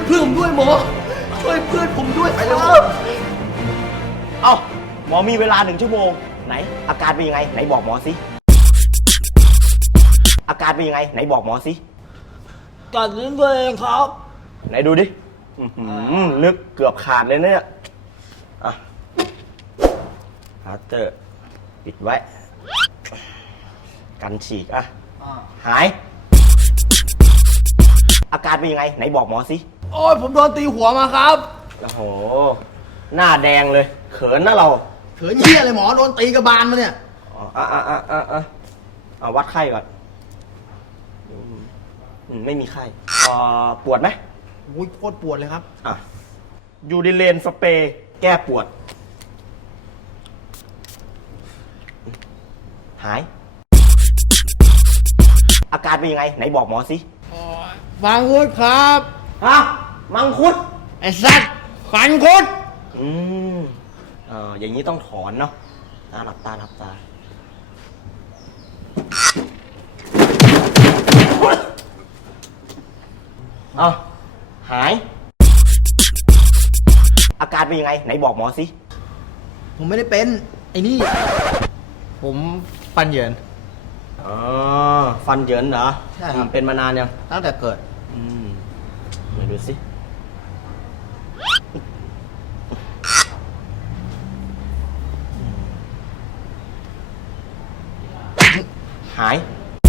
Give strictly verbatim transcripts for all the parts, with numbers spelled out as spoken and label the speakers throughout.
Speaker 1: เพื่อนผมด้วยหมอช่วยเพื่อนผมด้วยไปแล้ว
Speaker 2: เอ้าหมอมีเวลาหนึ่งชั่วโมงไหนอาการเป็นยังไงไหนบอกหมอสิอาการเป็นยังไงไหนบอกหมอสิ
Speaker 1: กัดลิ้นตัวเองครับ
Speaker 2: ไหนดูดิลึกเกือบขาดเลยเนี่ยอ่ะพลาสเตอร์ปิดไว้กันฉีกอ่ะหายอาการเป็นยังไงไหนบอกหมอสิ
Speaker 1: โอ้ยผมโดนตีหัวมาครับ
Speaker 2: โอ้โหหน้าแดงเลยเขินนะเรา
Speaker 1: เขินเหี้ยเลยหมอโดนตีกระบาลมาเนี่ย
Speaker 2: อ๋ออ่ะอ่ะอ่ะอ่ะอ่ะเอาวัดไข้ก่อนไม่มีไข้ปวดไหม
Speaker 1: อุ้ยโคตรปวดเลยครับ
Speaker 2: อ่ะยูดิเลนสเปรย์แก้ปวดหายอาการเป็นยังไงไหนบอกหมอสิ
Speaker 1: ฟังคุดครับ
Speaker 2: ฮะมังคุด
Speaker 1: ไอ้สัตว์ฟันคุด
Speaker 2: อืมเอออย่างนี้ต้องถอนเนาะตาหลับตาหลับตาเอาหายอาการเป็นยังไงไหนบอกหมอสิ
Speaker 1: ผมไม่ได้เป็นไอ้นี่ผมฟันเหยิน
Speaker 2: อ๋อฟันเหยินเหรอ
Speaker 1: ใช่ครับ
Speaker 2: เป็นมานานยัง
Speaker 1: ตั้งแต่เกิด
Speaker 2: อืมมาดูสิหาย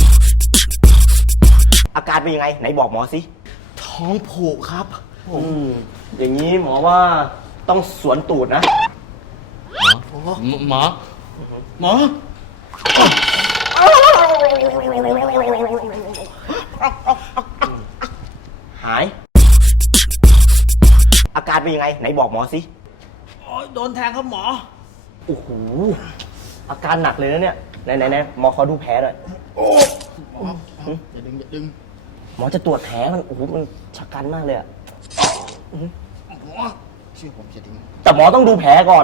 Speaker 2: อาการเป็นยังไงไหนบอกหมอสิ
Speaker 1: ท้องผูกครับ
Speaker 2: อืมอย่างนี้หมอว่าต้องสวนตูดนะ
Speaker 1: หมอหมอ
Speaker 2: หายอาการเป็นยังไงไหนบอกหมอสิ
Speaker 1: โดนแทงครับหมอ
Speaker 2: โอ้โหอาการหนักเลยนะเนี่ยไหนไหนไหนหมอขอดูแผลหน่อย
Speaker 1: โอ้หมออย่าดึงอย่าดึง
Speaker 2: หมอจะตรวจแผลมันโอ้โหมันชะกันมากเลยอะ
Speaker 1: หมอเชื่อผมจะดึง
Speaker 2: แต่หมอต้องดูแผลก่อน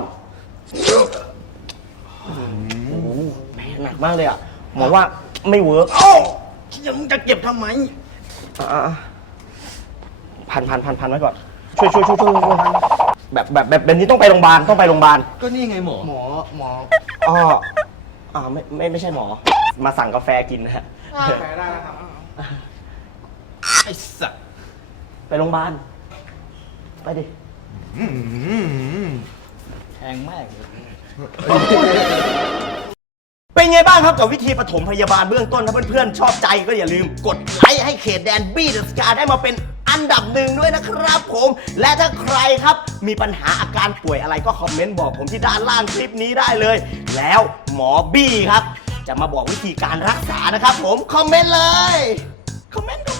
Speaker 2: โอ้โหแผลหนักมากเลยอะหมอว่าไม่เวิร์ก
Speaker 1: เอ้ายังจะเก็บทำไม
Speaker 2: อ่าพันพันพันพันไว้ก่อนช่วยช่วยช่วยช่วยพันแบบแบบแบบแบบนี้ต้องไปโรงพยาบาลต้องไปโรงพยาบาล
Speaker 1: ก็นี่ไงหมอหมอหมอ
Speaker 2: อ๋ออ่าไม่ไม่ไม่ใช่หมอมาสั่งกาแฟกินนะฮะ
Speaker 1: กาแฟได้ครับไอ้สัส
Speaker 2: ไปโรงพยาบาลไปดิ
Speaker 1: แทงแม่ง
Speaker 2: เป็นไงบ้างครับกับวิธีปฐมพยาบาลเบื้องต้นถ้าเพื่อนๆชอบใจก็อย่าลืมกดไลค์ให้เขตแดนบี้เดอะสกาได้มาเป็นอันดับหนึ่งด้วยนะครับผมและถ้าใครครับมีปัญหาอาการป่วยอะไรก็คอมเมนต์บอกผมที่ด้านล่างคลิปนี้ได้เลยแล้วหมอบี้ครับจะมาบอกวิธีการรักษานะครับผมคอมเมนต์เลยคอมเมนต์